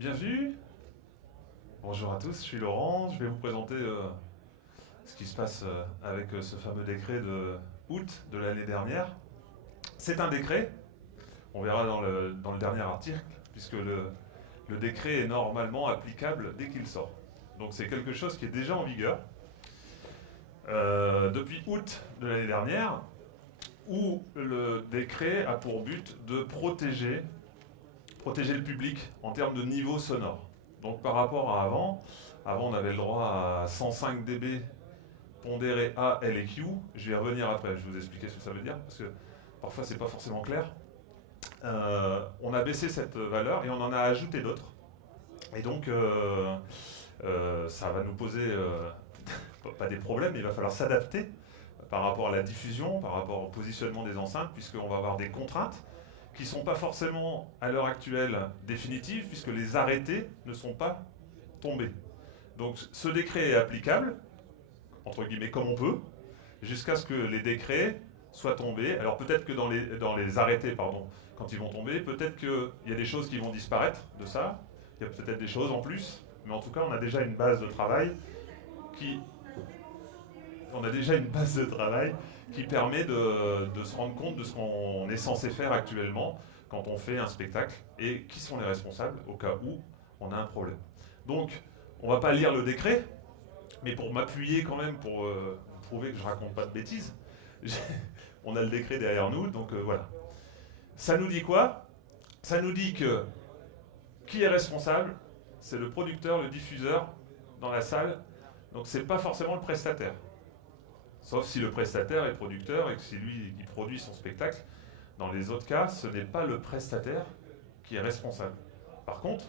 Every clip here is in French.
Bienvenue, bonjour à tous, je suis Laurent, je vais vous présenter ce qui se passe avec ce fameux décret de août de l'année dernière. C'est un décret, on verra dans le dernier article, puisque le décret est normalement applicable dès qu'il sort. Donc c'est quelque chose qui est déjà en vigueur depuis août de l'année dernière, où le décret a pour but de protéger le public en termes de niveau sonore. Donc par rapport à avant on avait le droit à 105 dB pondéré A, L et Q. Je vais y revenir après, je vais vous expliquer ce que ça veut dire, parce que parfois c'est pas forcément clair. On a baissé cette valeur et on en a ajouté d'autres. Et donc ça va nous poser pas des problèmes, mais il va falloir s'adapter par rapport à la diffusion, par rapport au positionnement des enceintes, puisqu'on va avoir des contraintes qui ne sont pas forcément à l'heure actuelle définitives, puisque les arrêtés ne sont pas tombés. Donc ce décret est applicable, entre guillemets comme on peut, jusqu'à ce que les décrets soient tombés. Alors peut-être que dans les arrêtés, pardon, quand ils vont tomber, peut-être qu'il y a des choses qui vont disparaître de ça, il y a peut-être des choses en plus, mais en tout cas on a déjà une base de travail qui permet de se rendre compte de ce qu'on est censé faire actuellement quand on fait un spectacle et qui sont les responsables au cas où on a un problème. Donc, on ne va pas lire le décret, mais pour m'appuyer quand même, pour vous prouver que je ne raconte pas de bêtises, on a le décret derrière nous, donc voilà. Ça nous dit quoi? Ça nous dit que qui est responsable? C'est le producteur, le diffuseur dans la salle, donc c'est pas forcément le prestataire. Sauf si le prestataire est producteur et que c'est lui qui produit son spectacle. Dans les autres cas, ce n'est pas le prestataire qui est responsable. Par contre,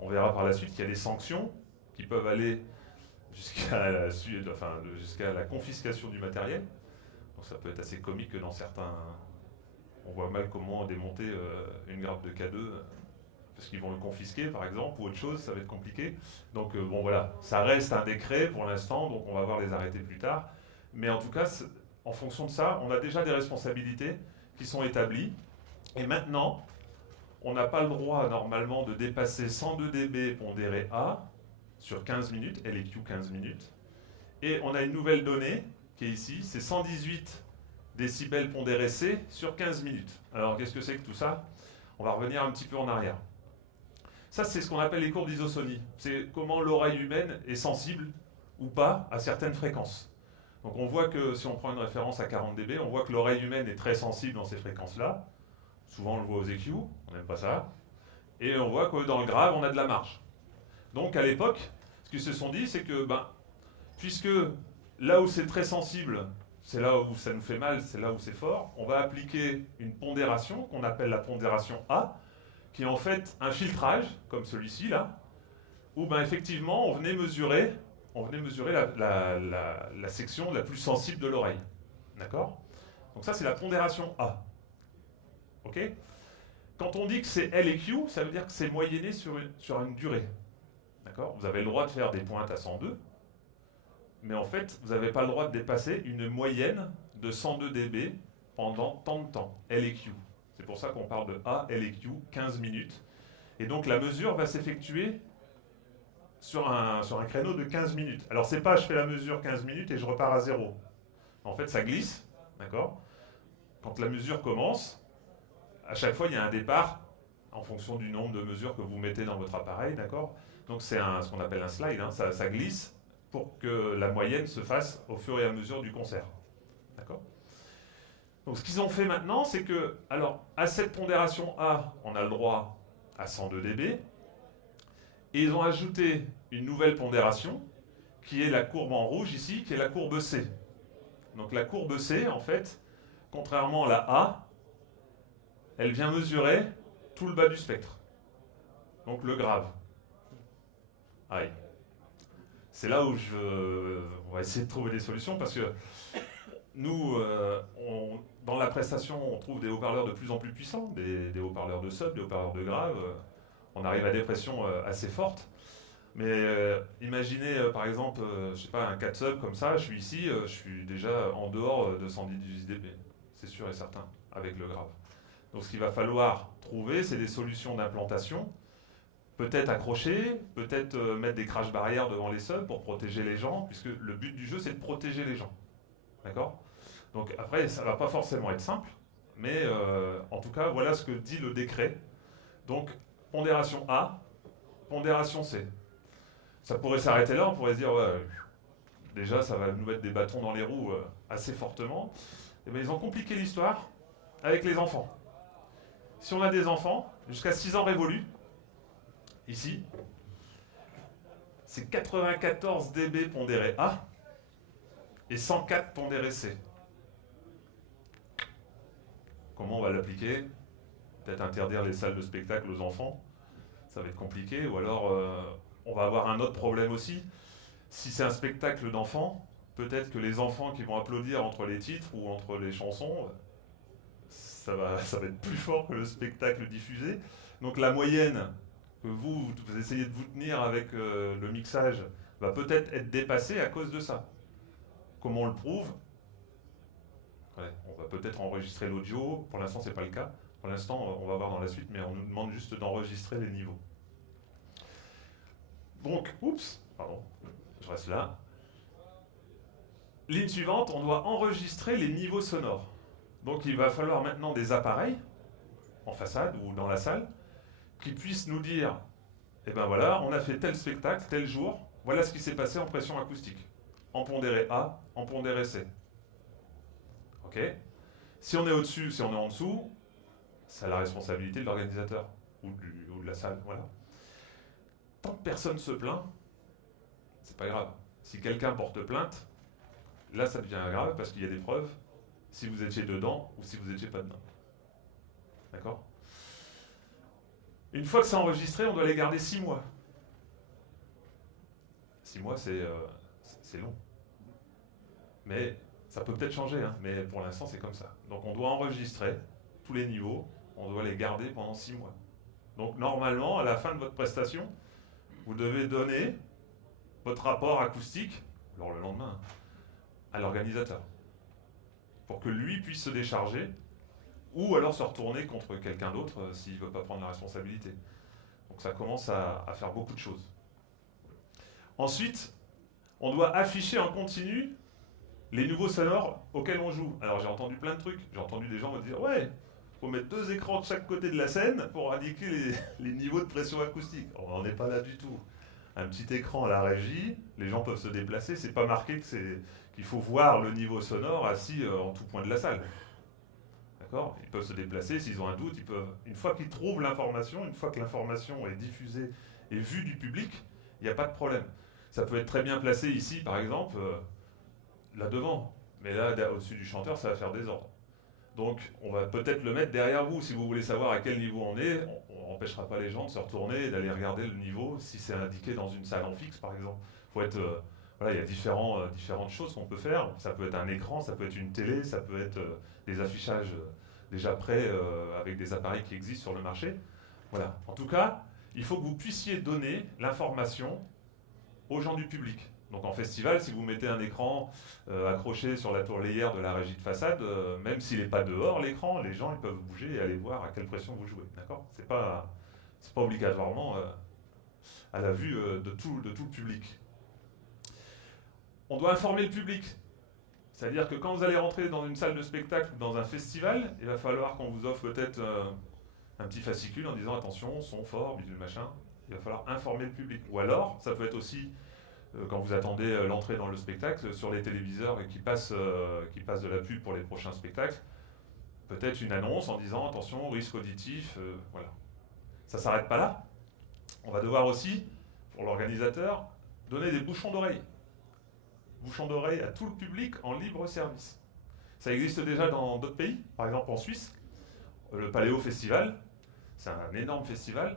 on verra par la suite qu'il y a des sanctions qui peuvent aller jusqu'à la confiscation du matériel. Donc ça peut être assez comique que dans certains... On voit mal comment démonter une grappe de K2 parce qu'ils vont le confisquer par exemple ou autre chose, ça va être compliqué. Donc bon voilà, ça reste un décret pour l'instant, donc on va voir les arrêter plus tard. Mais en tout cas, en fonction de ça, on a déjà des responsabilités qui sont établies. Et maintenant, on n'a pas le droit normalement de dépasser 102 dB pondéré A sur 15 minutes, L et Q 15 minutes. Et on a une nouvelle donnée qui est ici, c'est 118 décibels pondéré C sur 15 minutes. Alors qu'est-ce que c'est que tout ça? On va revenir un petit peu en arrière. Ça, c'est ce qu'on appelle les courbes d'isosonie. C'est comment l'oreille humaine est sensible ou pas à certaines fréquences. Donc on voit que si on prend une référence à 40 dB, on voit que l'oreille humaine est très sensible dans ces fréquences-là. Souvent on le voit aux EQ, on n'aime pas ça. Et on voit que dans le grave, on a de la marge. Donc à l'époque, ce qu'ils se sont dit, c'est que puisque là où c'est très sensible, c'est là où ça nous fait mal, c'est là où c'est fort, on va appliquer une pondération qu'on appelle la pondération A, qui est en fait un filtrage, comme celui-ci là, où effectivement on venait mesurer la section la plus sensible de l'oreille. D'accord? Donc ça, c'est la pondération A. OK? Quand on dit que c'est L et Q, ça veut dire que c'est moyenné sur une durée. D'accord? Vous avez le droit de faire des pointes à 102, mais en fait, vous n'avez pas le droit de dépasser une moyenne de 102 dB pendant tant de temps, L et Q. C'est pour ça qu'on parle de A, L et Q, 15 minutes. Et donc la mesure va s'effectuer sur un créneau de 15 minutes. Alors c'est pas je fais la mesure 15 minutes et je repars à zéro. En fait ça glisse, d'accord? Quand la mesure commence, à chaque fois il y a un départ en fonction du nombre de mesures que vous mettez dans votre appareil, d'accord? Donc c'est ce qu'on appelle un slide, hein. Ça glisse pour que la moyenne se fasse au fur et à mesure du concert. D'accord? Donc ce qu'ils ont fait maintenant, c'est que, alors à cette pondération A, on a le droit à 102 dB, et ils ont ajouté une nouvelle pondération, qui est la courbe en rouge ici, qui est la courbe C. Donc la courbe C, en fait, contrairement à la A, elle vient mesurer tout le bas du spectre. Donc le grave. Aïe. C'est là où on va essayer de trouver des solutions, parce que nous, dans la prestation, on trouve des haut-parleurs de plus en plus puissants, des haut-parleurs de sub, des haut-parleurs de grave. On arrive à des pressions assez fortes. Mais imaginez par exemple, je sais pas, un 4 sub comme ça, je suis ici, je suis déjà en dehors de 118 dB. C'est sûr et certain, avec le grave. Donc ce qu'il va falloir trouver, c'est des solutions d'implantation peut-être accrocher, peut-être mettre des crash barrières devant les subs pour protéger les gens, puisque le but du jeu c'est de protéger les gens. D'accord? Donc après, ça va pas forcément être simple, mais en tout cas, voilà ce que dit le décret. Donc, pondération A, pondération C. Ça pourrait s'arrêter là, on pourrait se dire, ouais, déjà ça va nous mettre des bâtons dans les roues assez fortement. Et bien ils ont compliqué l'histoire avec les enfants. Si on a des enfants, jusqu'à 6 ans révolus, ici, c'est 94 dB pondéré A et 104 pondéré C. Comment on va l'appliquer? Peut-être interdire les salles de spectacle aux enfants, ça va être compliqué, ou alors on va avoir un autre problème aussi. Si c'est un spectacle d'enfants, peut-être que les enfants qui vont applaudir entre les titres ou entre les chansons, ça va être plus fort que le spectacle diffusé. Donc la moyenne que vous essayez de vous tenir avec le mixage va peut-être être dépassée à cause de ça. Comment on le prouve? Ouais, on va peut-être enregistrer l'audio, pour l'instant c'est pas le cas. Pour l'instant on va voir dans la suite, mais on nous demande juste d'enregistrer les niveaux. Donc, pardon, je reste là. Ligne suivante, on doit enregistrer les niveaux sonores. Donc il va falloir maintenant des appareils, en façade ou dans la salle, qui puissent nous dire, eh ben voilà, on a fait tel spectacle, tel jour, voilà ce qui s'est passé en pression acoustique. En pondéré A, en pondéré C. Ok? Si on est au-dessus, si on est en dessous, c'est la responsabilité de l'organisateur ou de la salle, voilà. Tant que personne se plaint, c'est pas grave. Si quelqu'un porte plainte, là ça devient grave parce qu'il y a des preuves si vous étiez dedans ou si vous n'étiez pas dedans. D'accord? Une fois que c'est enregistré, on doit les garder 6 mois. 6 mois, c'est long. Mais ça peut peut-être changer, hein, mais pour l'instant, c'est comme ça. Donc on doit enregistrer tous les niveaux, on doit les garder pendant 6 mois. Donc normalement, à la fin de votre prestation, vous devez donner votre rapport acoustique, alors le lendemain, à l'organisateur, pour que lui puisse se décharger, ou alors se retourner contre quelqu'un d'autre s'il ne veut pas prendre la responsabilité. Donc ça commence à faire beaucoup de choses. Ensuite, on doit afficher en continu les nouveaux sonores auxquels on joue. Alors j'ai entendu plein de trucs, j'ai entendu des gens me dire « Ouais, il faut mettre 2 écrans de chaque côté de la scène pour indiquer les niveaux de pression acoustique. » On n'en est pas là du tout. Un petit écran à la régie, les gens peuvent se déplacer, c'est pas marqué qu'il faut voir le niveau sonore assis en tout point de la salle. D'accord? Ils peuvent se déplacer, s'ils ont un doute, ils peuvent. Une fois qu'ils trouvent l'information, une fois que l'information est diffusée et vue du public, il n'y a pas de problème. Ça peut être très bien placé ici, par exemple, là devant. Mais là, au-dessus du chanteur, ça va faire désordre. Donc, on va peut-être le mettre derrière vous. Si vous voulez savoir à quel niveau on est, on n'empêchera pas les gens de se retourner et d'aller regarder le niveau si c'est indiqué dans une salle en fixe, par exemple. Faut être, voilà, il y a différentes choses qu'on peut faire. Ça peut être un écran, ça peut être une télé, ça peut être des affichages déjà prêts avec des appareils qui existent sur le marché. Voilà. En tout cas, il faut que vous puissiez donner l'information aux gens du public. Donc en festival, si vous mettez un écran accroché sur la tourlière de la régie de façade, même s'il n'est pas dehors l'écran, les gens ils peuvent bouger et aller voir à quelle pression vous jouez. D'accord? C'est pas obligatoirement à la vue de tout le public. On doit informer le public. C'est-à-dire que quand vous allez rentrer dans une salle de spectacle ou dans un festival, il va falloir qu'on vous offre peut-être un petit fascicule en disant attention, son fort, bidule machin. Il va falloir informer le public. Ou alors, ça peut être aussi quand vous attendez l'entrée dans le spectacle, sur les téléviseurs qui passent de la pub pour les prochains spectacles, peut-être une annonce en disant attention, risque auditif, voilà. Ça ne s'arrête pas là. On va devoir aussi, pour l'organisateur, donner des bouchons d'oreille. Bouchons d'oreille à tout le public en libre service. Ça existe déjà dans d'autres pays, par exemple en Suisse, le Paléo Festival, c'est un énorme festival.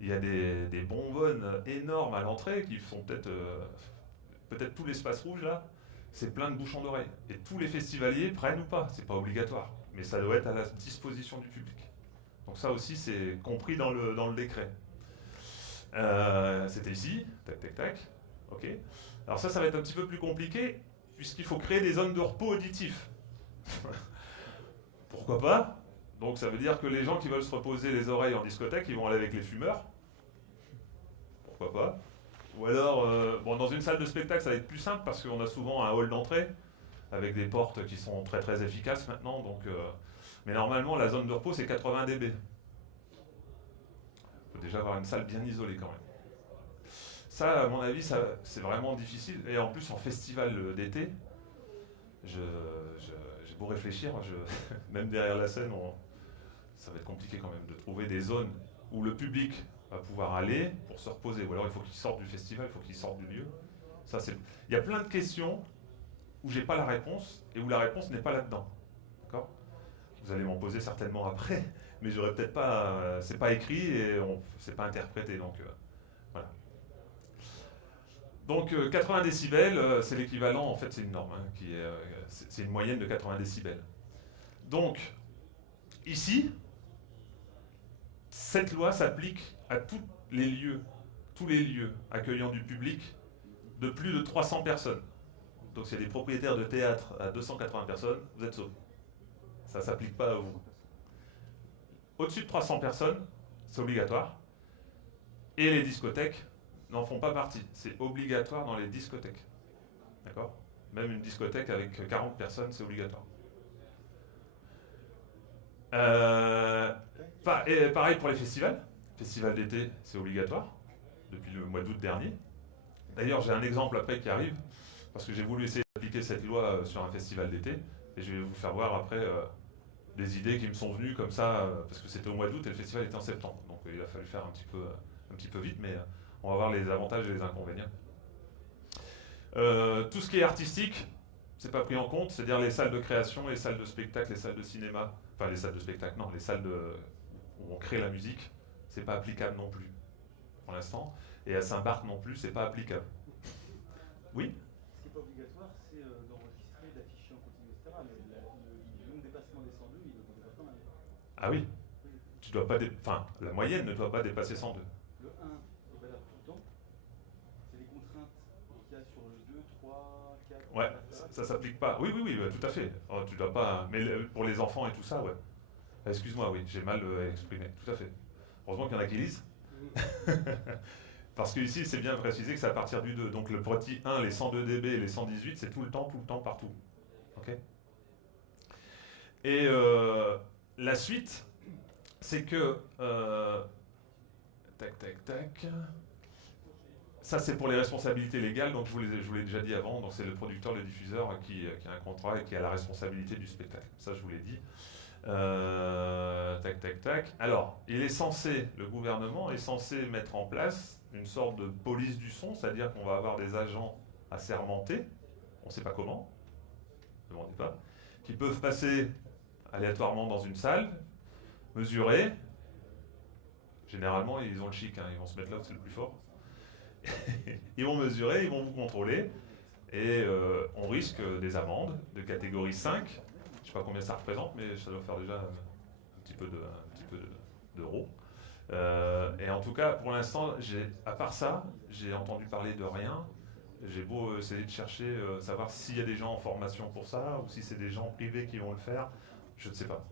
Il y a des bonbonnes énormes à l'entrée qui font peut-être tout l'espace rouge là, c'est plein de bouchons d'oreille. Et tous les festivaliers prennent ou pas, c'est pas obligatoire, mais ça doit être à la disposition du public. Donc ça aussi c'est compris dans le décret. C'était ici, tac tac tac, ok. Alors ça va être un petit peu plus compliqué puisqu'il faut créer des zones de repos auditif. Pourquoi pas? Donc ça veut dire que les gens qui veulent se reposer les oreilles en discothèque, ils vont aller avec les fumeurs. pourquoi pas. Ou alors, bon, dans une salle de spectacle, ça va être plus simple parce qu'on a souvent un hall d'entrée avec des portes qui sont très très efficaces maintenant. Donc, mais normalement, la zone de repos, c'est 80 dB. Il faut déjà avoir une salle bien isolée quand même. Ça, à mon avis, c'est vraiment difficile. Et en plus, en festival d'été, j'ai beau réfléchir, même derrière la scène, ça va être compliqué quand même de trouver des zones où le public va pouvoir aller pour se reposer. Ou alors il faut qu'il sorte du festival, il faut qu'il sorte du lieu. Il y a plein de questions où j'ai pas la réponse et où la réponse n'est pas là-dedans. D'accord ? Vous allez m'en poser certainement après, mais j'aurais peut-être pas. C'est pas écrit et c'est pas interprété. Donc voilà. Donc 80 décibels, c'est l'équivalent, en fait c'est une norme, hein, c'est une moyenne de 80 décibels. Donc, ici, cette loi s'applique à tous les lieux accueillant du public de plus de 300 personnes. Donc c'est des propriétaires de théâtre à 280 personnes, vous êtes sauvés. Ça ne s'applique pas à vous. Au-dessus de 300 personnes, c'est obligatoire. Et les discothèques n'en font pas partie. C'est obligatoire dans les discothèques. D'accord ? Même une discothèque avec 40 personnes, c'est obligatoire. Et pareil pour les festivals. Festival d'été, c'est obligatoire, depuis le mois d'août dernier. D'ailleurs, j'ai un exemple après qui arrive, parce que j'ai voulu essayer d'appliquer cette loi sur un festival d'été, et je vais vous faire voir après des idées qui me sont venues comme ça, parce que c'était au mois d'août et le festival était en septembre. Donc il a fallu faire un petit peu vite, mais on va voir les avantages et les inconvénients. Tout ce qui est artistique, c'est pas pris en compte, c'est-à-dire les salles de création, les salles de spectacle, les salles de cinéma, enfin les salles de spectacle, non, les salles où on crée la musique, c'est pas applicable non plus, pour l'instant. Et à Saint-Barth non plus, c'est pas applicable. Oui ? Ce qui n'est pas obligatoire, c'est d'enregistrer, d'afficher en continu, etc. Mais le non-dépassement des 102, il ne dépasse pas mal. Ah oui. Tu dois pas enfin, la moyenne ne doit pas dépasser 102. Le 1 est valable tout le temps. C'est les contraintes qu'il y a sur le 2, 3, 4. Ouais, ça s'applique pas. Oui, tout à fait. Oh, tu dois pas. Mais pour les enfants et tout ça, ouais. Excuse-moi, oui, j'ai mal exprimé. Tout à fait. Heureusement qu'il y en a qui lisent. Parce qu'ici, c'est bien précisé que c'est à partir du 2. Donc le petit 1, les 102 dB et les 118, c'est tout le temps, partout. Ok ? Et la suite, c'est que... tac. Ça, c'est pour les responsabilités légales, donc je vous l'ai déjà dit avant. Donc c'est le producteur, le diffuseur qui a un contrat et qui a la responsabilité du spectacle. Ça, je vous l'ai dit. Tac. Alors, le gouvernement est censé mettre en place une sorte de police du son, c'est-à-dire qu'on va avoir des agents assermentés, on ne sait pas comment, ne demandez pas, qui peuvent passer aléatoirement dans une salle, mesurer. Généralement, ils ont le chic, hein, ils vont se mettre là où c'est le plus fort. Ils vont mesurer, ils vont vous contrôler, et on risque des amendes de catégorie 5. Je ne sais pas combien ça représente, mais ça doit faire déjà un petit peu d'euros. Et en tout cas, pour l'instant, à part ça, j'ai entendu parler de rien. J'ai beau essayer de chercher, savoir s'il y a des gens en formation pour ça, ou si c'est des gens privés qui vont le faire. Je ne sais pas.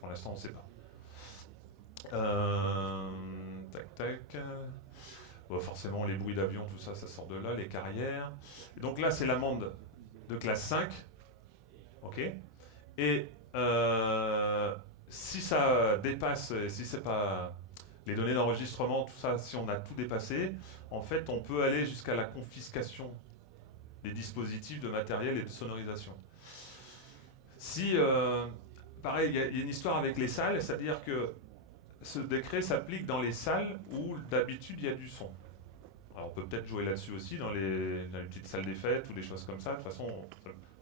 Pour l'instant, on ne sait pas. Tac. Bon, forcément, les bruits d'avion, tout ça, ça sort de là, les carrières. Et donc là, c'est l'amende de classe 5. Ok. Et si ça dépasse, si c'est pas les données d'enregistrement, tout ça, si on a tout dépassé, en fait, on peut aller jusqu'à la confiscation des dispositifs de matériel et de sonorisation. Si, pareil, il y a une histoire avec les salles, c'est-à-dire que ce décret s'applique dans les salles où d'habitude il y a du son. Alors on peut peut-être jouer là-dessus aussi dans les petites salles des fêtes ou des choses comme ça. De toute façon,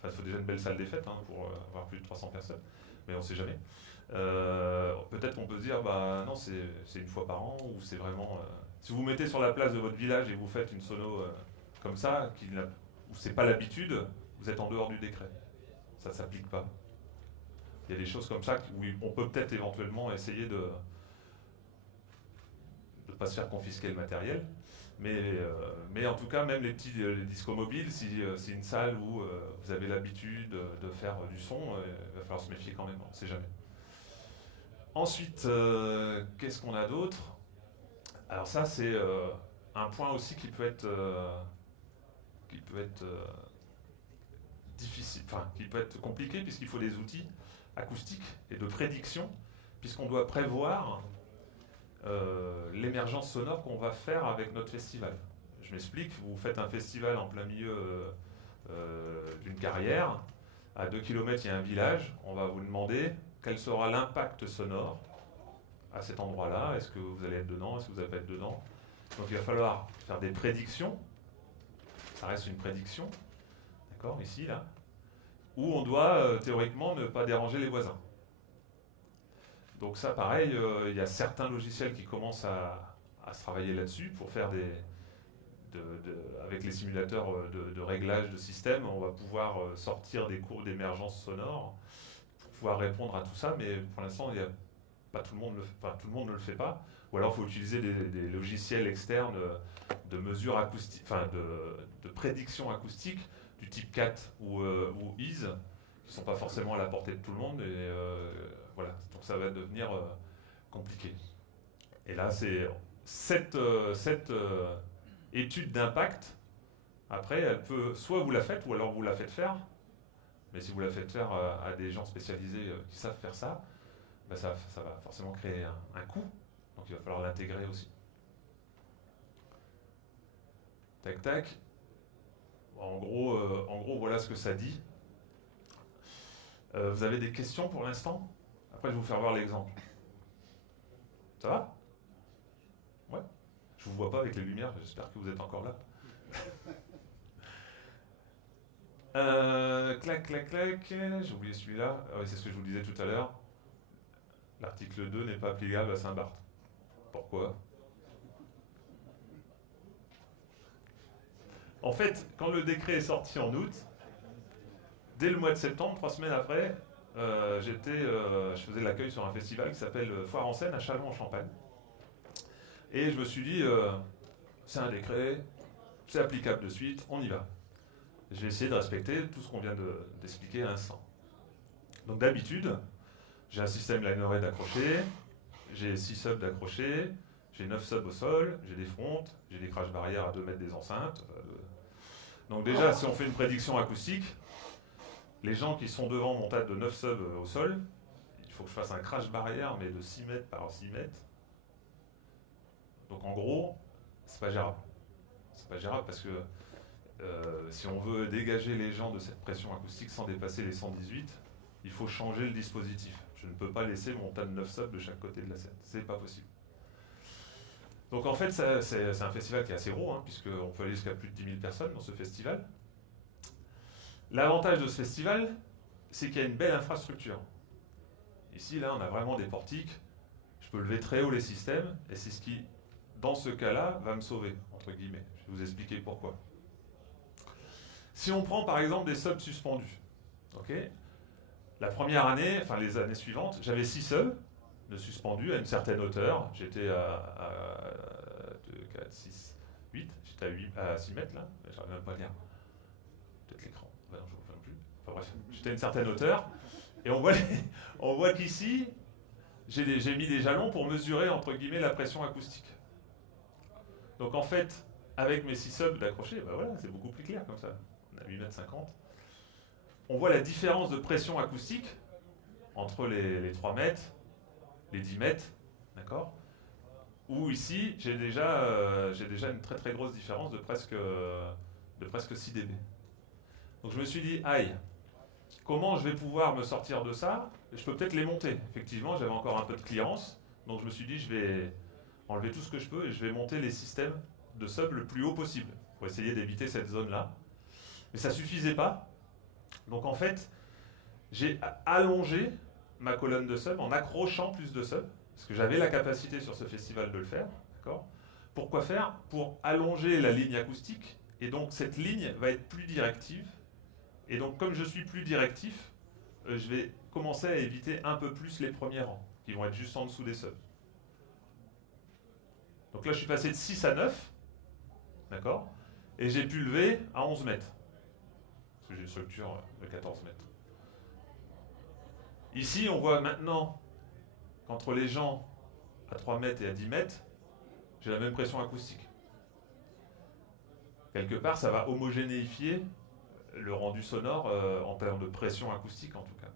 il faut déjà une belle salle des fêtes pour avoir plus de 300 personnes, mais on ne sait jamais. Peut-être qu'on peut se dire, bah non, c'est une fois par an, ou c'est vraiment... si vous mettez sur la place de votre village et vous faites une sono comme ça, où c'est pas l'habitude, vous êtes en dehors du décret. Ça ne s'applique pas. Il y a des choses comme ça où on peut peut-être éventuellement essayer de ne pas se faire confisquer le matériel. Mais en tout cas, même les discos mobiles, si c'est une salle où vous avez l'habitude de faire du son, il va falloir se méfier quand même, on ne sait jamais. Ensuite, qu'est-ce qu'on a d'autre ? Alors ça, c'est un point aussi qui peut être difficile, enfin, qui peut être compliqué, puisqu'il faut des outils acoustiques et de prédiction, puisqu'on doit prévoir l'émergence sonore qu'on va faire avec notre festival. Je m'explique, vous faites un festival en plein milieu d'une carrière, à 2 km il y a un village, on va vous demander quel sera l'impact sonore à cet endroit-là, est-ce que vous allez être dedans, est-ce que vous allez pas être dedans. Donc il va falloir faire des prédictions, ça reste une prédiction, d'accord, ici, là, où on doit théoriquement ne pas déranger les voisins. Donc ça, pareil, il y a certains logiciels qui commencent à se travailler là-dessus pour faire avec les simulateurs de réglage de système, on va pouvoir sortir des courbes d'émergence sonore pour pouvoir répondre à tout ça, mais pour l'instant, pas tout le monde tout le monde ne le fait pas. Ou alors, il faut utiliser des logiciels externes de mesure acoustique, de prédiction acoustique du type CAT ou EASE, qui ne sont pas forcément à la portée de tout le monde. Et voilà, donc ça va devenir compliqué. Et là, c'est cette étude d'impact. Après, elle peut, soit vous la faites, ou alors vous la faites faire. Mais si vous la faites faire à des gens spécialisés qui savent faire ça, ben ça va forcément créer un coût. Donc il va falloir l'intégrer aussi. Tac, tac. En gros, voilà ce que ça dit. Vous avez des questions pour l'instant? Après, je vais vous faire voir l'exemple. Ça va? Ouais. Je vous vois pas avec les lumières, j'espère que vous êtes encore là. Clac, clac, clac. J'ai oublié celui-là. Ah oui, c'est ce que je vous disais tout à l'heure. L'article 2 n'est pas applicable à Saint-Barth. Pourquoi? En fait, quand le décret est sorti en août, dès le mois de septembre, 3 semaines après, je faisais l'accueil sur un festival qui s'appelle Foire en Seine à Châlons-en-Champagne. Et je me suis dit, c'est un décret, c'est applicable de suite, on y va. Je vais essayer de respecter tout ce qu'on vient d'expliquer à l'instant. Donc d'habitude, j'ai un système line array d'accroché, j'ai 6 subs d'accroché, j'ai 9 subs au sol, j'ai des frontes, j'ai des crash barrières à 2 mètres des enceintes. Donc déjà, si on fait une prédiction acoustique, les gens qui sont devant mon tas de 9 subs au sol, il faut que je fasse un crash barrière, mais de 6 mètres par 6 mètres. Donc en gros, c'est pas gérable. C'est pas gérable parce que si on veut dégager les gens de cette pression acoustique sans dépasser les 118, il faut changer le dispositif. Je ne peux pas laisser mon tas de 9 subs de chaque côté de la scène. C'est pas possible. Donc en fait, c'est un festival qui est assez gros, hein, puisqu'on peut aller jusqu'à plus de 10 000 personnes dans ce festival. L'avantage de ce festival, c'est qu'il y a une belle infrastructure. Ici, là, on a vraiment des portiques. Je peux lever très haut les systèmes, et c'est ce qui, dans ce cas-là, va me sauver, entre guillemets. Je vais vous expliquer pourquoi. Si on prend par exemple des subs suspendus, ok, la première année, enfin les années suivantes, j'avais 6 subs de suspendus à une certaine hauteur. J'étais à 2, 4, 6, 8. J'étais à 6 mètres là, j'arrive même pas à lire. Peut-être l'écran. Ben non, je ne vois plus. Enfin bref, j'étais à une certaine hauteur. Et on voit qu'ici, j'ai mis des jalons pour mesurer entre guillemets la pression acoustique. Donc en fait, avec mes 6 subs d'accrocher, ben voilà, c'est beaucoup plus clair comme ça. On a 8,50 m. On voit la différence de pression acoustique entre les 3 mètres, les 10 mètres, d'accord? Où ici, j'ai déjà une très très grosse différence de presque 6 dB. Donc je me suis dit, aïe, comment je vais pouvoir me sortir de ça? Je peux peut-être les monter. Effectivement, j'avais encore un peu de clearance, donc je me suis dit, je vais enlever tout ce que je peux et je vais monter les systèmes de sub le plus haut possible pour essayer d'éviter cette zone-là. Mais ça ne suffisait pas. Donc en fait, j'ai allongé ma colonne de sub en accrochant plus de sub, parce que j'avais la capacité sur ce festival de le faire. D'accord ? Pourquoi faire? Pour allonger la ligne acoustique, et donc cette ligne va être plus directive. Et donc comme je suis plus directif, je vais commencer à éviter un peu plus les premiers rangs, qui vont être juste en dessous des subs. Donc là je suis passé de 6 à 9, d'accord? Et j'ai pu lever à 11 mètres. Parce que j'ai une structure de 14 mètres. Ici, on voit maintenant qu'entre les gens à 3 mètres et à 10 mètres, j'ai la même pression acoustique. Quelque part, ça va homogénéifier le rendu sonore en termes de pression acoustique en tout cas.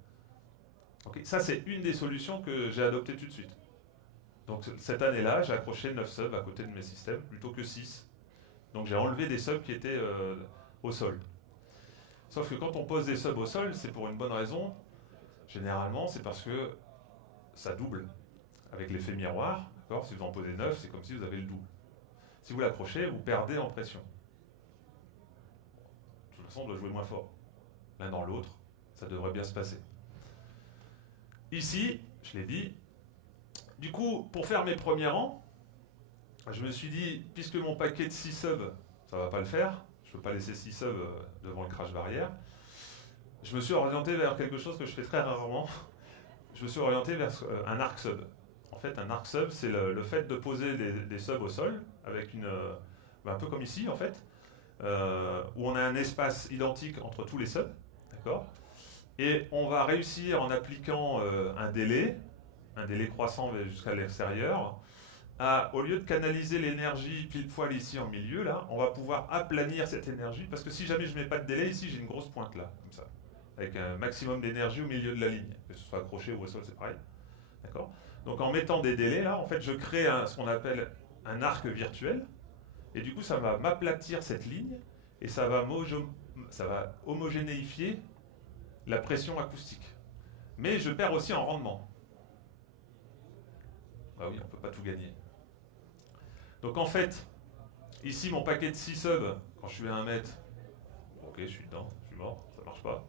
Okay. Ça, c'est une des solutions que j'ai adoptées tout de suite. Donc cette année-là, j'ai accroché 9 subs à côté de mes systèmes plutôt que 6. Donc j'ai enlevé des subs qui étaient au sol. Sauf que quand on pose des subs au sol, c'est pour une bonne raison. Généralement, c'est parce que ça double avec l'effet miroir. Si vous en posez 9, c'est comme si vous avez le double. Si vous l'accrochez, vous perdez en pression. De toute façon, on doit jouer moins fort. L'un dans l'autre, ça devrait bien se passer. Ici, je l'ai dit, du coup, pour faire mes premiers rangs, je me suis dit, puisque mon paquet de 6 subs, ça va pas le faire, je ne peux pas laisser 6 subs devant le crash barrière, je me suis orienté vers quelque chose que je fais très rarement. Je me suis orienté vers un arc sub. En fait, un arc sub, c'est le fait de poser des subs au sol, avec un peu comme ici en fait, où on a un espace identique entre tous les subs, d'accord ? Et on va réussir en appliquant un délai croissant jusqu'à l'extérieur, au lieu de canaliser l'énergie pile poil ici en milieu, là, on va pouvoir aplanir cette énergie, parce que si jamais je ne mets pas de délai ici, j'ai une grosse pointe là, comme ça, avec un maximum d'énergie au milieu de la ligne, que ce soit accroché ou au sol, c'est pareil. D'accord ? Donc en mettant des délais là, en fait, je crée ce qu'on appelle un arc virtuel, et du coup, ça va m'aplatir cette ligne, et ça va homogénéifier la pression acoustique. Mais je perds aussi en rendement. Bah oui, on ne peut pas tout gagner. Donc en fait, ici mon paquet de 6 subs, quand je suis à 1 mètre, ok, je suis dedans, je suis mort, ça marche pas.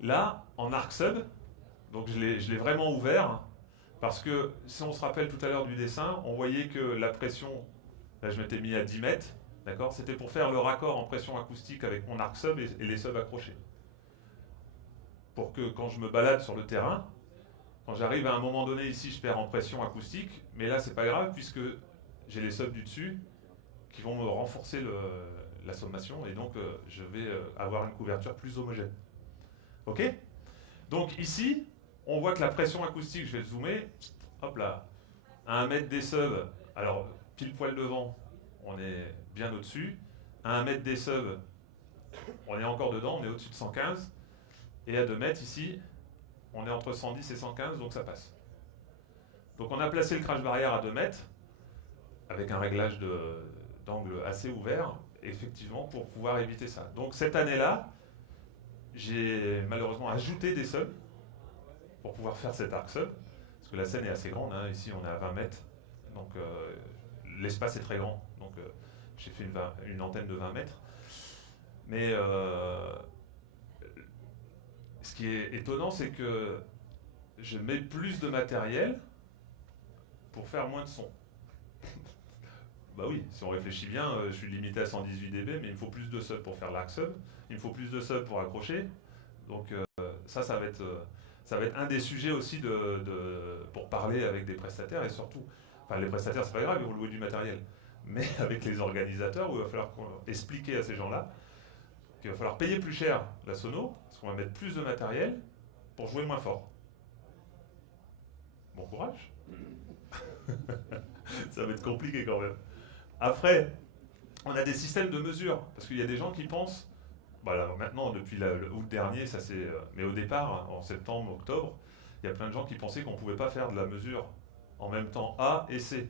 Là, en arc sub, donc je l'ai vraiment ouvert, parce que si on se rappelle tout à l'heure du dessin, on voyait que la pression, là je m'étais mis à 10 mètres, d'accord, c'était pour faire le raccord en pression acoustique avec mon arc sub et les subs accrochés. Pour que quand je me balade sur le terrain, quand j'arrive à un moment donné ici, je perds en pression acoustique, mais là c'est pas grave puisque j'ai les subs du dessus qui vont me renforcer la sommation et donc je vais avoir une couverture plus homogène. Ok ? Donc ici, on voit que la pression acoustique, je vais le zoomer, hop là, à 1 mètre des subs, alors pile poil devant, on est bien au-dessus. À 1 mètre des subs, on est encore dedans, on est au-dessus de 115. Et à 2 mètres ici, on est entre 110 et 115, donc ça passe. Donc on a placé le crash barrière à 2 mètres, avec un réglage d'angle assez ouvert, effectivement, pour pouvoir éviter ça. Donc cette année-là, j'ai malheureusement ajouté des subs, pour pouvoir faire cet arc sub, parce que la scène est assez grande, hein. Ici on est à 20 mètres, donc l'espace est très grand, donc j'ai fait une antenne de 20 mètres. Mais ce qui est étonnant, c'est que je mets plus de matériel pour faire moins de son. Bah oui, si on réfléchit bien, je suis limité à 118 dB, mais il me faut plus de subs pour faire l'arc sub, il me faut plus de subs pour accrocher, donc ça va être un des sujets aussi pour parler avec des prestataires, et surtout, enfin les prestataires c'est pas grave, ils vont louer du matériel, mais avec les organisateurs, où il va falloir expliquer à ces gens-là qu'il va falloir payer plus cher la sono, parce qu'on va mettre plus de matériel pour jouer moins fort. Bon courage. Ça va être compliqué quand même. Après, on a des systèmes de mesure, parce qu'il y a des gens qui pensent, voilà, maintenant depuis le août dernier, ça c'est, mais au départ, en septembre, octobre, il y a plein de gens qui pensaient qu'on ne pouvait pas faire de la mesure en même temps A et C.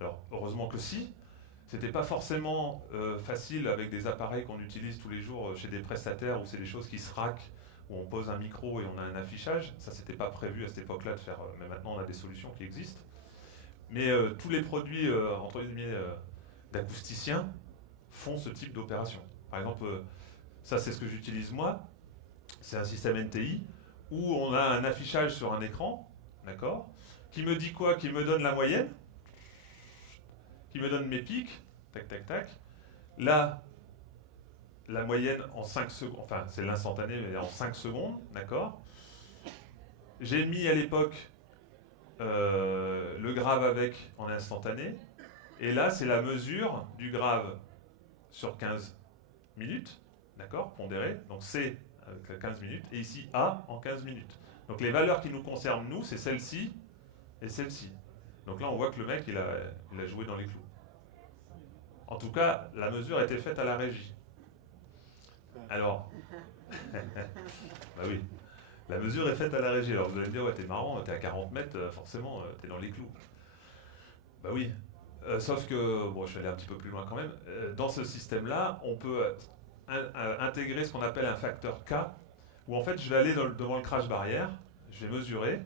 Alors heureusement que si, c'était pas forcément facile avec des appareils qu'on utilise tous les jours chez des prestataires où c'est des choses qui se rackent, où on pose un micro et on a un affichage. Ça, c'était pas prévu à cette époque-là de faire, mais maintenant on a des solutions qui existent. Mais tous les produits, entre guillemets, d'acousticiens font ce type d'opération. Par exemple, ça c'est ce que j'utilise moi, c'est un système NTI où on a un affichage sur un écran, d'accord, qui me dit quoi? Qui me donne la moyenne, qui me donne mes pics, tac tac tac. Là, la moyenne en 5 secondes, enfin c'est l'instantané mais en 5 secondes, d'accord. J'ai mis à l'époque le grave avec en instantané, et là c'est la mesure du grave sur 15 minutes, d'accord, pondéré, donc C avec 15 minutes, et ici A en 15 minutes. Donc les valeurs qui nous concernent nous, c'est celle-ci et celle-ci. Donc là, on voit que le mec, il a joué dans les clous. En tout cas, la mesure a été faite à la régie. Alors, bah oui, la mesure est faite à la régie. Alors vous allez me dire, ouais, t'es marrant, t'es à 40 mètres, forcément, t'es dans les clous. Bah oui, sauf que, bon, je vais aller un petit peu plus loin quand même. Dans ce système-là, on peut intégrer ce qu'on appelle un facteur K, où en fait, je vais aller devant le crash barrière, je vais mesurer,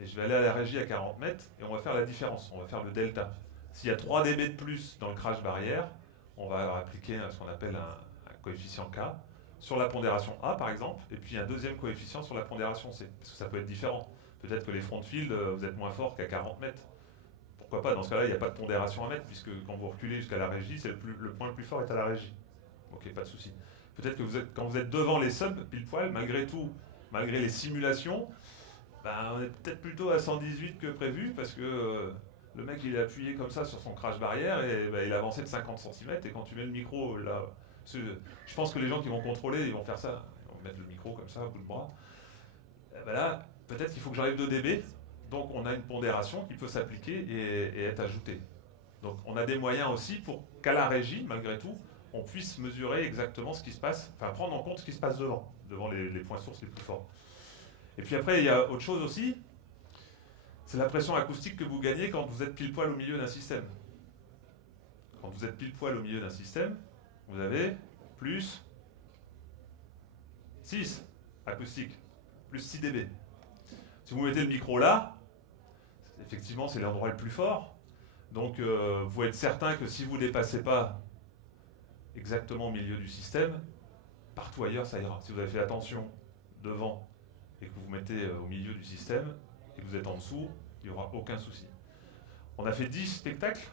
et je vais aller à la régie à 40 mètres, et on va faire la différence, on va faire le delta. S'il y a 3 dB de plus dans le crash barrière, on va appliquer ce qu'on appelle un coefficient K sur la pondération A par exemple, et puis un deuxième coefficient sur la pondération C, parce que ça peut être différent. Peut-être que les front field, vous êtes moins fort qu'à 40 mètres. Pourquoi pas? Dans ce cas-là, il n'y a pas de pondération à mettre, puisque quand vous reculez jusqu'à la régie, le point le plus fort est à la régie. Ok, pas de souci. Peut-être que quand vous êtes devant les subs, pile poil, malgré tout, malgré les simulations, ben, on est peut-être plutôt à 118 que prévu, parce que le mec il est appuyé comme ça sur son crash barrière et ben, il a avancé de 50 cm, et quand tu mets le micro là, je pense que les gens qui vont contrôler, ils vont faire ça, ils vont mettre le micro comme ça au bout de bras. Et ben là, peut-être qu'il faut que j'enlève 2 dB, donc on a une pondération qui peut s'appliquer et être ajoutée. Donc on a des moyens aussi pour qu'à la régie, malgré tout, on puisse mesurer exactement ce qui se passe, enfin prendre en compte ce qui se passe devant les points sources les plus forts. Et puis après, il y a autre chose aussi, c'est la pression acoustique que vous gagnez quand vous êtes pile poil au milieu d'un système. Quand vous êtes pile poil au milieu d'un système, vous avez plus 6 acoustique, plus 6 dB. Si vous mettez le micro là, effectivement c'est l'endroit le plus fort, donc vous pouvez être certain que si vous ne dépassez pas exactement au milieu du système, partout ailleurs ça ira. Si vous avez fait attention devant et que vous mettez au milieu du système et que vous êtes en dessous, il n'y aura aucun souci. On a fait 10 spectacles,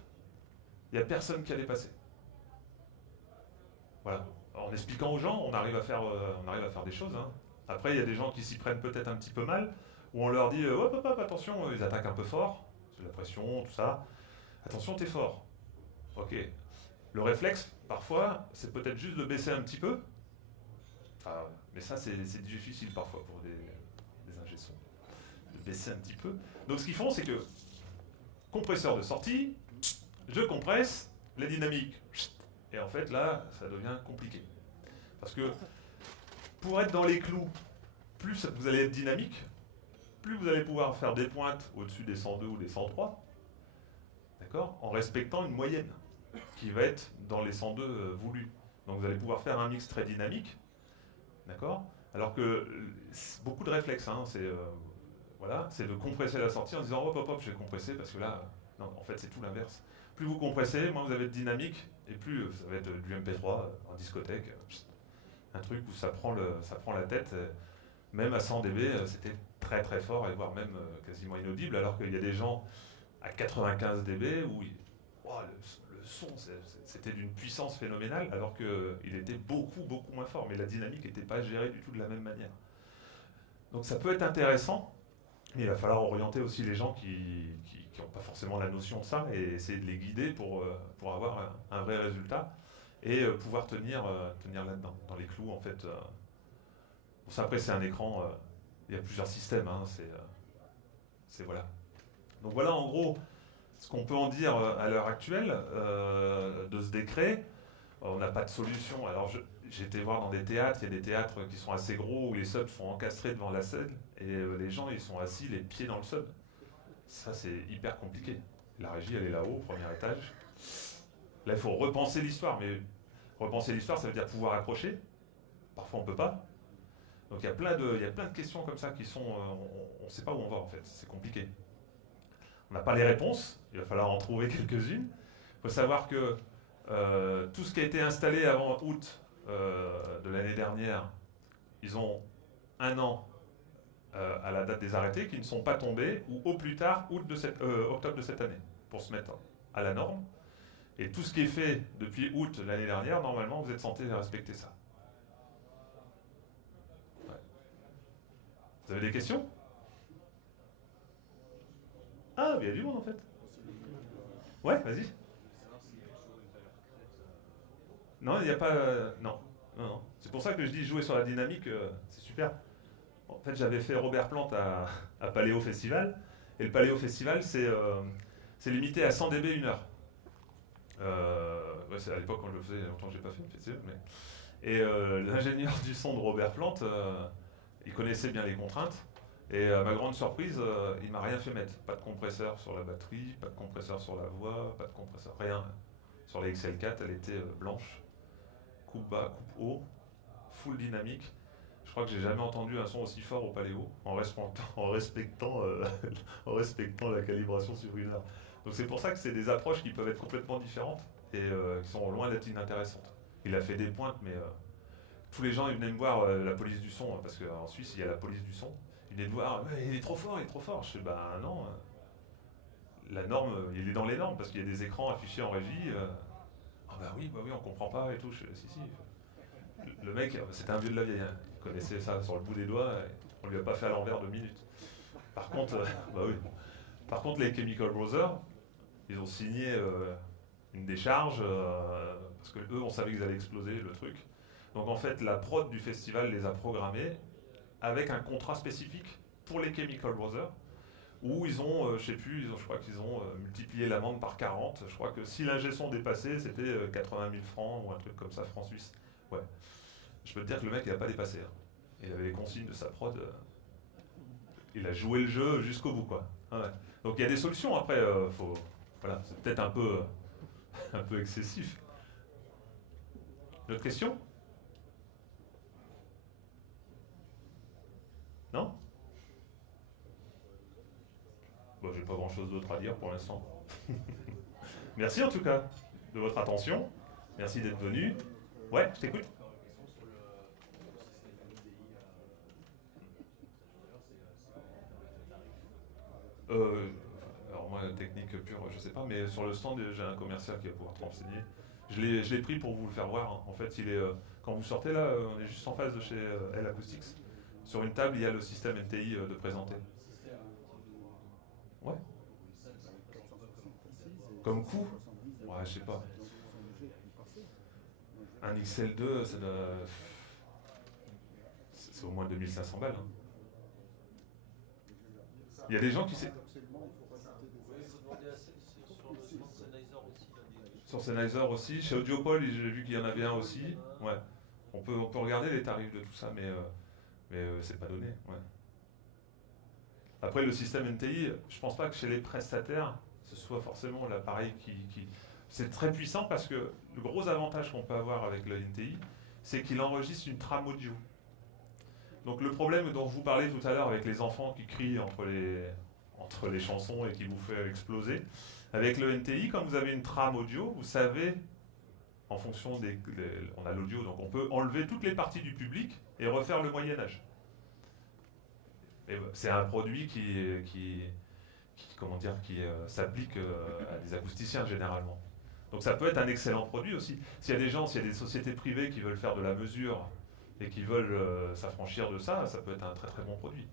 il n'y a personne qui a dépassé. Voilà. En expliquant aux gens, on arrive à faire des choses. Hein. Après, il y a des gens qui s'y prennent peut-être un petit peu mal, où on leur dit hop, hop, hop, attention, ils attaquent un peu fort, c'est la pression, tout ça. Attention, t'es fort. Ok. Le réflexe, parfois, c'est peut-être juste de baisser un petit peu. Enfin, mais ça, c'est difficile parfois pour des ingé son. De baisser un petit peu. Donc, ce qu'ils font, c'est que compresseur de sortie, je compresse, la dynamique. Et en fait, là, ça devient compliqué. Parce que pour être dans les clous, plus vous allez être dynamique, plus vous allez pouvoir faire des pointes au-dessus des 102 ou des 103, d'accord, en respectant une moyenne qui va être dans les 102 voulus. Donc vous allez pouvoir faire un mix très dynamique, d'accord, alors que beaucoup de réflexes, hein, c'est de compresser la sortie en disant hop, hop, hop, je vais compresser parce que là, non, en fait c'est tout l'inverse. Plus vous compressez, moins vous avez de dynamique, et plus ça va être du MP3 en discothèque, un truc où ça prend la tête, même à 100 dB, c'était très très fort, et voire même quasiment inaudible, alors qu'il y a des gens à 95 dB où le son c'était d'une puissance phénoménale, alors qu'il était beaucoup beaucoup moins fort, mais la dynamique n'était pas gérée du tout de la même manière. Donc ça peut être intéressant, mais il va falloir orienter aussi les gens qui n'ont pas forcément la notion de ça, et essayer de les guider pour avoir un vrai résultat, et pouvoir tenir là-dedans, dans les clous en fait. Bon, ça, après c'est un écran, il y a plusieurs systèmes, hein, c'est voilà. Donc voilà en gros ce qu'on peut en dire à l'heure actuelle de ce décret. On n'a pas de solution. Alors j'ai été voir dans des théâtres, il y a des théâtres qui sont assez gros où les subs sont encastrés devant la scène et les gens ils sont assis les pieds dans le sub. Ça c'est hyper compliqué. La régie elle est là-haut, au premier étage. Là il faut repenser l'histoire, mais repenser l'histoire ça veut dire pouvoir accrocher. Parfois on ne peut pas. Donc il y a plein de questions comme ça qui sont, on ne sait pas où on va en fait, c'est compliqué. On n'a pas les réponses, il va falloir en trouver quelques-unes. Il faut savoir que tout ce qui a été installé avant août de l'année dernière, ils ont un an à la date des arrêtés qui ne sont pas tombés, ou au plus tard octobre de cette année, pour se mettre à la norme. Et tout ce qui est fait depuis août l'année dernière, normalement vous êtes censé respecter ça. Ouais. Vous avez des questions ? Ah, il y a du monde en fait. Ouais, vas-y. Non, il n'y a pas... non. C'est pour ça que je dis jouer sur la dynamique, c'est super. En fait, j'avais fait Robert Plant à Paléo Festival. Et le Paléo Festival, c'est c'est limité à 100 dB une heure. Ouais, c'est à l'époque quand je le faisais, il y a longtemps que j'ai pas fait une FCE, mais... Et l'ingénieur du son de Robert Plant, il connaissait bien les contraintes. Et à ma grande surprise, il m'a rien fait mettre. Pas de compresseur sur la batterie, pas de compresseur sur la voix, pas de compresseur, rien. Sur la XL4, elle était blanche. Coupe bas, coupe haut, full dynamique. Je crois que j'ai jamais entendu un son aussi fort au Paléo, en respectant la calibration sur une heure. Donc c'est pour ça que c'est des approches qui peuvent être complètement différentes et qui sont loin d'être inintéressantes. Il a fait des pointes, mais tous les gens ils venaient me voir, la police du son, parce qu'en Suisse il y a la police du son. Ils venaient me voir, il est trop fort, il est trop fort. Je fais, bah non, la norme, il est dans les normes, parce qu'il y a des écrans affichés en régie. Ah bah oui, on comprend pas et tout. Je fais, si. Le mec, c'était un vieux de la vieille, hein. Il connaissait ça sur le bout des doigts, et on lui a pas fait à l'envers 2 minutes. Par contre, bah oui. Par contre, les Chemical Brothers, ils ont signé une décharge, parce que eux, on savait qu'ils allaient exploser le truc. Donc en fait, la prod du festival les a programmés avec un contrat spécifique pour les Chemical Brothers, où ils ont, je sais plus, je crois qu'ils ont multiplié l'amende par 40. Je crois que si l'ingé son dépassait, c'était 80 000 francs ou un truc comme ça, francs suisses. Ouais. Je peux te dire que le mec, il n'a pas dépassé. Hein. Il avait les consignes de sa prod. Il a joué le jeu jusqu'au bout, quoi. Ah ouais. Donc il y a des solutions. Après, voilà, c'est peut-être un peu excessif. D'autres questions? Non? Bon, j'ai pas grand-chose d'autre à dire pour l'instant. Merci en tout cas de votre attention. Merci d'être venu. Ouais, je t'écoute. Alors moi, technique pure, je sais pas, mais sur le stand, j'ai un commercial qui va pouvoir te renseigner. Je l'ai pris pour vous le faire voir. Hein. En fait, quand vous sortez là, on est juste en face de chez L Acoustics. Sur une table, il y a le système MTI de présenter. Ouais. Comme coût? Ouais, je sais pas. Un XL2, c'est au moins 2500 balles. Hein. Il y a des gens qui... Sur Sennheiser aussi. Chez Audiopol, j'ai vu qu'il y en avait un aussi. Ouais. On peut regarder les tarifs de tout ça, mais c'est pas donné. Ouais. Après, le système NTI, je pense pas que chez les prestataires, ce soit forcément l'appareil qui... C'est très puissant parce que le gros avantage qu'on peut avoir avec le NTI, c'est qu'il enregistre une trame audio. Donc le problème dont je vous parlais tout à l'heure avec les enfants qui crient entre les chansons et qui vous fait exploser, avec le NTI, quand vous avez une trame audio, vous savez, en fonction on a l'audio, donc on peut enlever toutes les parties du public et refaire le Moyen-Âge. C'est un produit qui s'applique à des acousticiens généralement. Donc ça peut être un excellent produit aussi. S'il y a des sociétés privées qui veulent faire de la mesure et qui veulent s'affranchir de ça, ça peut être un très très bon produit.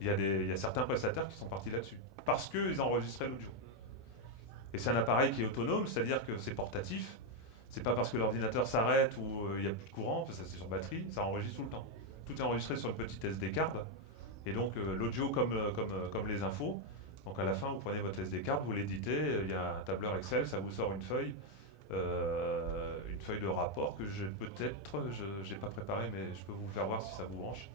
Il y a certains prestataires qui sont partis là-dessus, parce qu'ils enregistraient l'audio. Et c'est un appareil qui est autonome, c'est-à-dire que c'est portatif. C'est pas parce que l'ordinateur s'arrête ou il n'y a plus de courant, parce que c'est sur batterie, ça enregistre tout le temps. Tout est enregistré sur une petite SD card. Et donc l'audio comme les infos. Donc à la fin, vous prenez votre SD card, vous l'éditez, il y a un tableur Excel, ça vous sort une feuille de rapport que je n'ai pas préparé, mais je peux vous faire voir si ça vous branche.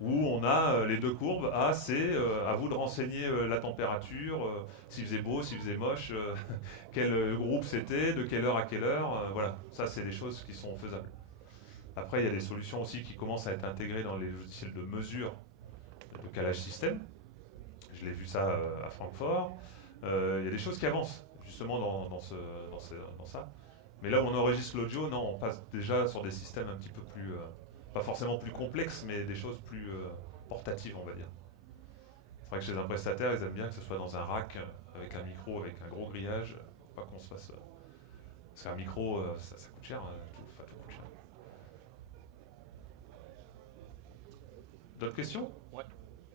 Où on a les deux courbes, A, C, à vous de renseigner la température, s'il faisait beau, s'il faisait moche, quel groupe c'était, de quelle heure à quelle heure, voilà, ça c'est des choses qui sont faisables. Après il y a des solutions aussi qui commencent à être intégrées dans les logiciels de mesure de calage système. Je l'ai vu ça à Francfort. Il y a des choses qui avancent justement dans ça. Mais là où on enregistre l'audio, non, on passe déjà sur des systèmes un petit peu plus, pas forcément plus complexes, mais des choses plus portatives, on va dire. C'est vrai que chez un prestataire, ils aiment bien que ce soit dans un rack avec un micro, avec un gros grillage, pour pas qu'on se fasse... parce qu'un micro, ça coûte cher, tout coûte cher. D'autres questions? Ouais.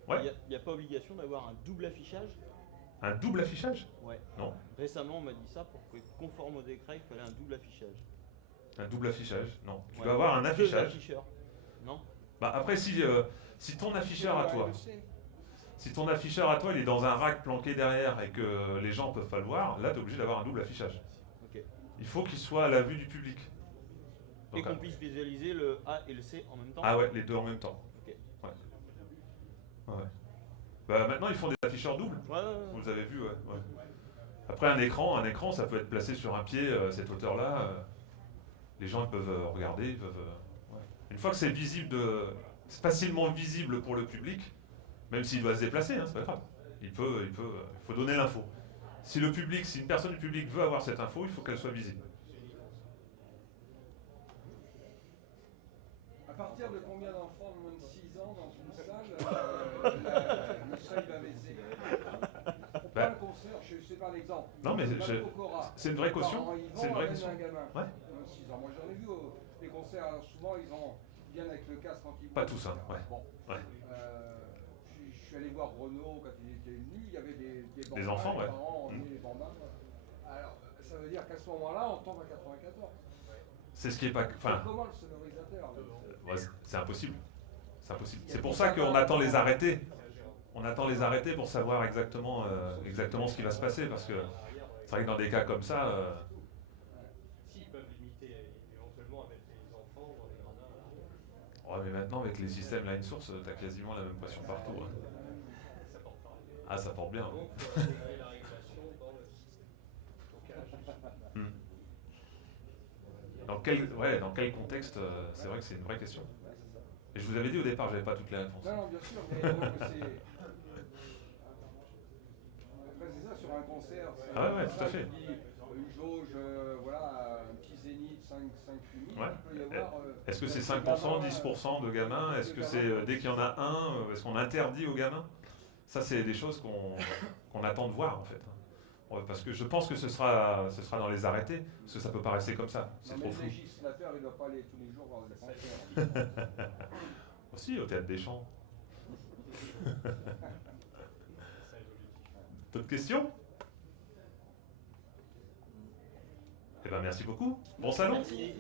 Ouais. Il n'y a pas obligation d'avoir un double affichage? Un double affichage? Ouais. Non. Récemment, on m'a dit ça, pour être conforme au décret, il fallait un double affichage. Un double affichage? Non. Tu Ouais. dois avoir un affichage. Deux afficheurs. Non? Bah après, si ton afficheur à toi, Si ton afficheur à toi, il est dans un rack planqué derrière et que les gens ne peuvent pas le voir, là, tu es obligé d'avoir un double affichage. Ok. Il faut qu'il soit à la vue du public. Et Donc, qu'on puisse visualiser le A et le C en même temps. ah ouais, les deux en même temps. Ok. Ouais. Ouais. Bah, maintenant, ils font des afficheurs doubles. Ouais. Vous avez vu, ouais. Après, un écran, ça peut être placé sur un pied, cette hauteur-là. Les gens ils peuvent regarder, ils peuvent. Ouais. Une fois que c'est visible, c'est facilement visible pour le public, même s'il doit se déplacer, hein, c'est pas grave. Il faut donner l'info. Si une personne du public veut avoir cette info, il faut qu'elle soit visible. À partir de combien d'enfants de moins de 6 ans dans une salle, le seuil va baisser? On prend un concert, je sais pas l'exemple. Non, mais c'est une vraie caution. C'est une vraie question. Un gamin. Ouais. 6 ans. Moi j'en ai vu les concerts, alors souvent ils viennent avec le casque quand ils Pas tous, hein. Ouais. Bon. Ouais. Je suis allé voir Renaud quand il était venu, il y avait des bambins, Des enfants, ouais. Les parents emmenaient les bambins. Alors ça veut dire qu'à ce moment-là, on tombe à 94. C'est ce qui est pas. Enfin, Comment le sonorisateur ouais, c'est impossible. C'est impossible. C'est pour ça qu'on attend les arrêtés. On attend les arrêtés pour savoir exactement ce qui va se passer. Parce que c'est vrai que dans des cas comme ça. S'ils peuvent limiter éventuellement à mettre les enfants dans les gradins. Ouais, mais maintenant, avec les systèmes line source, t'as quasiment la même pression partout. Hein. Ça porte pas. Ah, ça porte bien. Donc, il faut intégrer la régulation dans le stockage. Dans quel contexte c'est vrai que c'est une vraie question. Et je vous avais dit au départ, j'avais pas toutes les réponses. Non, bien sûr, mais donc, après c'est ça, sur un concert, c'est Ah ouais, tout à fait. qui dit, une jauge, voilà, un petit zénith, 5 minutes, Ouais. il peut y avoir... Est-ce que c'est 5%, 10% de gamins? Est-ce que c'est dès qu'il y en a un, est-ce qu'on interdit aux gamins? Ça, c'est des choses qu'on attend de voir en fait. Ouais, parce que je pense que ce sera dans les arrêtés, parce que ça peut pas rester comme ça, c'est trop Le flou. législateur, il ne doit pas aller tous les jours voir les concerts. Aussi au Théâtre des Champs. D'autres questions? Eh bien, merci beaucoup. Bon salon. Merci.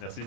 Merci.